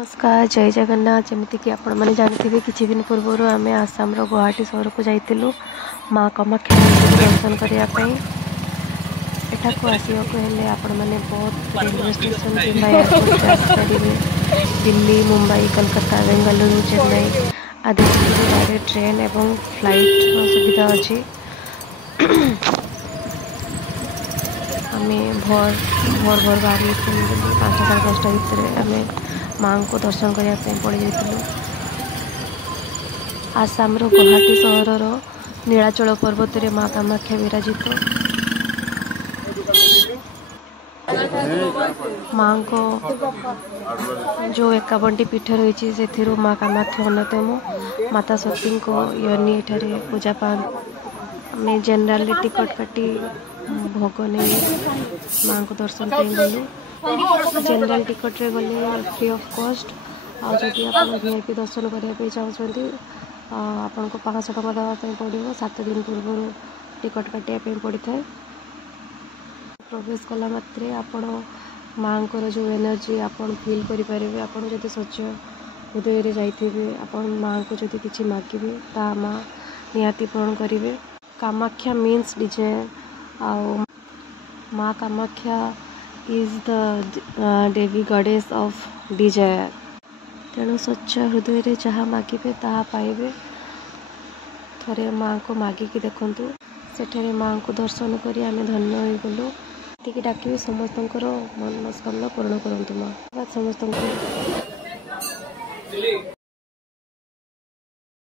नमस्कार जय जगन्नाथ। जमीक आपण मैंने जानते किछि दिन पूर्व आम आसाम गुवाहाटी सहर को जाइलु माँ कामाख्या दर्शन करने। एठा को आसवा आपण मैंने बहुत रेलवे स्टेशन कि एयरपोर्ट आसपारे दिल्ली मुंबई कलकत्ता बेंगलुरु चेन्नई आदि डायरेक्ट ट्रेन एवं फ्लाइट सुविधा अच्छी। आम भोर भोर भोर बाहरी 5टा साढ़े 5टा भितर आम माँ को दर्शन करने पड़ जाइलु। आसाम गुवाहाटी सहर नीलाचल पर्वत रे माँ कामाख्या विराजित। माँ को जो 51टी पीठ रही से माँ कामाख्या अन्यतम। माता सती को योनि एठारे पूजा पाठ आम जेनराली टिकट काटी भोग नहीं माँ को दर्शन गलु। जनरल टिकट रे गले फ्री ऑफ कॉस्ट। आदि आप वीआईपी दर्शन करने चाहते आपन को 500 टका देवाई पड़ो। 7 दिन पूर्व टिकट काटापी पड़ता है। प्रवेश कला मात्रे आपण माँ को जो एनर्जी आपन फील करें। आपड़ जब स्वच्छ हृदय जाइए आपण माँ को जब किसी मागिबे ता माँ निहाती पूरण करेंगे। कामाख्या मीन्स डिजायर आउ माँ Kamakhya is the Devi goddess of desire. तेणु स्वच्छ हृदय जहाँ मागिबे ताहा पाइबे। थरे माँ को मागिकी देखंतु सेठे माँ को दर्शन करी आमे धन्य हो गलु। एतिकी डाकिबे समस्तंकर मनस्कामना पूर्ण करंतु माँ। समस्त।